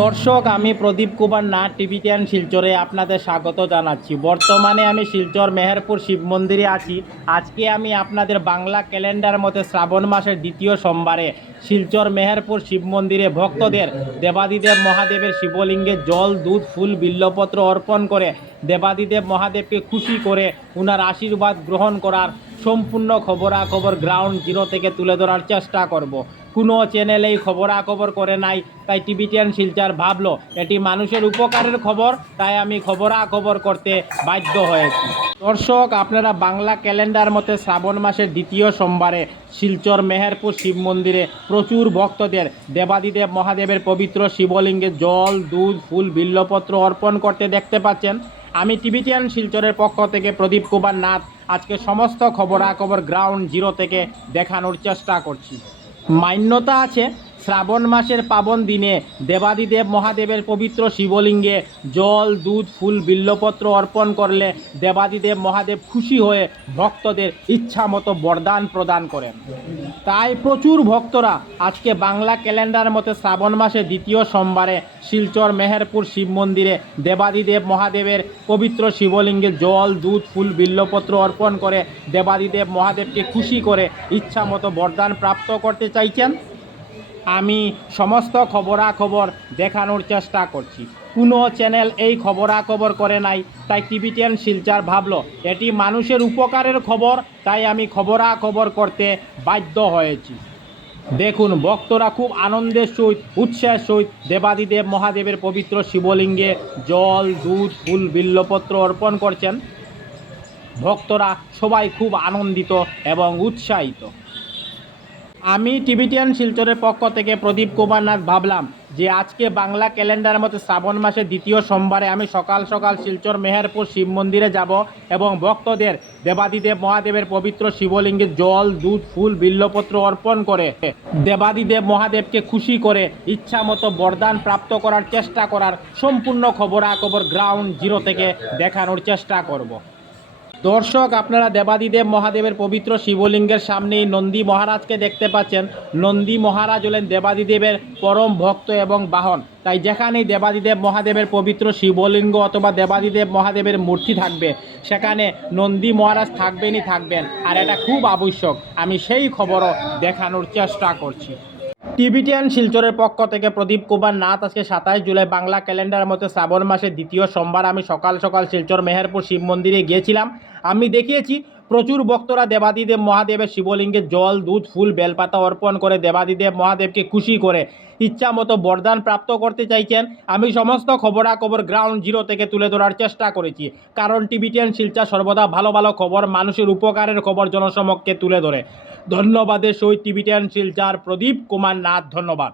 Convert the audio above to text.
দর্শক, আমি প্রদীপ কুমার নাথ টিভি10 শিলচরে আপনাদের স্বাগত জানাচ্ছি। বর্তমানে আমি শিলচর মেহেরপুর শিব মন্দিরে আছি। আজকে আমি আপনাদের বাংলা ক্যালেন্ডার মতে শ্রাবণ মাসের দ্বিতীয় সোমবারে শিলচর মেহেরপুর শিব মন্দিরে ভক্তদের দেবাদিদেব মহাদেবের শিবলিঙ্গে জল, দুধ, ফুল, বিল্লপত্র অর্পণ করে দেবাদিদেব মহাদেবকে খুশি করে ওনার আশীর্বাদ গ্রহণ করার সম্পূর্ণ খবরাখবর গ্রাউন্ড জিরো থেকে তুলে ধরার চেষ্টা করব। কোনো চ্যানেলেই খবরাখবর করে নাই, তাই টিভি10 শিলচর ভাবলো এটি মানুষের উপকারের খবর, তাই আমি খবরাখবর করতে বাধ্য হয়েছি। দর্শক, আপনারা বাংলা ক্যালেন্ডার মতে শ্রাবণ মাসের দ্বিতীয় সোমবারে শিলচর মেহেরপুর শিব মন্দিরে প্রচুর ভক্তদের দেবাদিদেব মহাদেবের পবিত্র শিবলিঙ্গে জল, দুধ, ফুল, বিল্লপত্র অর্পণ করতে দেখতে পাচ্ছেন। আমি টিভি10 শিলচরের পক্ষ থেকে প্রদীপ কুমার নাথ আজকে সমস্ত খবরাখবর গ্রাউন্ড জিরো থেকে দেখানোর চেষ্টা করছি। মান্যতা আছে, শ্রাবণ মাসের পাবন দিনে দেবাদিদেব মহাদেবের পবিত্র শিবলিঙ্গে জল, দুধ, ফুল, বিল্লপত্র অর্পণ করলে দেবাদিদেব মহাদেব খুশি হয়ে ভক্তদের ইচ্ছা মতো বরদান প্রদান করেন। তাই প্রচুর ভক্তরা আজকে বাংলা ক্যালেন্ডার মতে শ্রাবণ মাসের দ্বিতীয় সোমবারে শিলচর মেহেরপুর শিব মন্দিরে দেবাদিদেব মহাদেবের পবিত্র শিবলিঙ্গে জল, দুধ, ফুল, বিল্লপত্র অর্পণ করে দেবাদিদেব মহাদেবকে খুশি করে ইচ্ছা মতো বরদান প্রাপ্ত করতে চাইছেন। আমি সমস্ত খবরাখবর দেখানোর চেষ্টা করছি। কোনো চ্যানেল এই খবরাখবর করে নাই, তাই টিভি10 শিলচর ভাবলো এটি মানুষের উপকারের খবর, তাই আমি খবরাখবর করতে বাধ্য হয়েছি। দেখুন, ভক্তরা খুব আনন্দের সহিত উৎসাহের সহিত দেবাদিদেব মহাদেবের পবিত্র শিবলিঙ্গে জল, দুধ, ফুল, বিল্লপত্র অর্পণ করছেন। ভক্তরা সবাই খুব আনন্দিত এবং উৎসাহিত। আমি টিভি10 শিলচরের পক্ষ থেকে প্রদীপ কুমার নাথ ভাবলাম যে আজকে বাংলা ক্যালেন্ডার মতো শ্রাবণ মাসের দ্বিতীয় সোমবারে আমি সকাল সকাল শিলচর মেহেরপুর শিব মন্দিরে যাব এবং ভক্তদের দেবাদিদেব মহাদেবের পবিত্র শিবলিঙ্গে জল, দুধ, ফুল, বিল্লপত্র অর্পণ করে দেবাদিদেব মহাদেবকে খুশি করে ইচ্ছা মতো বরদান প্রাপ্ত করার চেষ্টা করার সম্পূর্ণ খবরাখবর গ্রাউন্ড জিরো থেকে দেখানোর চেষ্টা করব। দর্শক, আপনারা দেবাদিদেব মহাদেবের পবিত্র শিবলিঙ্গের সামনেই নন্দী মহারাজকে দেখতে পাচ্ছেন। নন্দী মহারাজ হলেন দেবাদিদেবের পরম ভক্ত এবং বাহন, তাই যেখানেই দেবাদিদেব মহাদেবের পবিত্র শিবলিঙ্গ অথবা দেবাদিদেব মহাদেবের মূর্তি থাকবে সেখানে নন্দী মহারাজ থাকবেন, আর এটা খুব আবশ্যক। আমি সেই খবরও দেখানোর চেষ্টা করছি। টিভি10 শিলচরের পক্ষ থেকে প্রদীপ কুমার নাথ আজকে 27 জুলাই বাংলা ক্যালেন্ডার মতে শ্রাবণ মাসের দ্বিতীয় সোমবার আমি সকাল সকাল শিলচর মেহেরপুর শিব মন্দিরে গিয়েছিলাম। আমি দেখিয়েছি প্রচুর ভক্তরা দেবাদিদেব মহাদেবের শিবলিঙ্গে জল, দুধ, ফুল, বেলপাতা অর্পণ করে দেবাদিদেব মহাদেবকে খুশি করে ইচ্ছা মতো বরদান প্রাপ্ত করতে চাইছেন। আমি সমস্ত খবরাখবর গ্রাউন্ড জিরো থেকে তুলে ধরার চেষ্টা করেছি, কারণ টিভি10 শিলচর সর্বদা ভালো ভালো খবর, মানুষের উপকারের খবর জনসমক্ষে তুলে ধরে। ধন্যবাদের সহিত টিভি10 শিলচর প্রদীপ কুমার নাথ। ধন্যবাদ।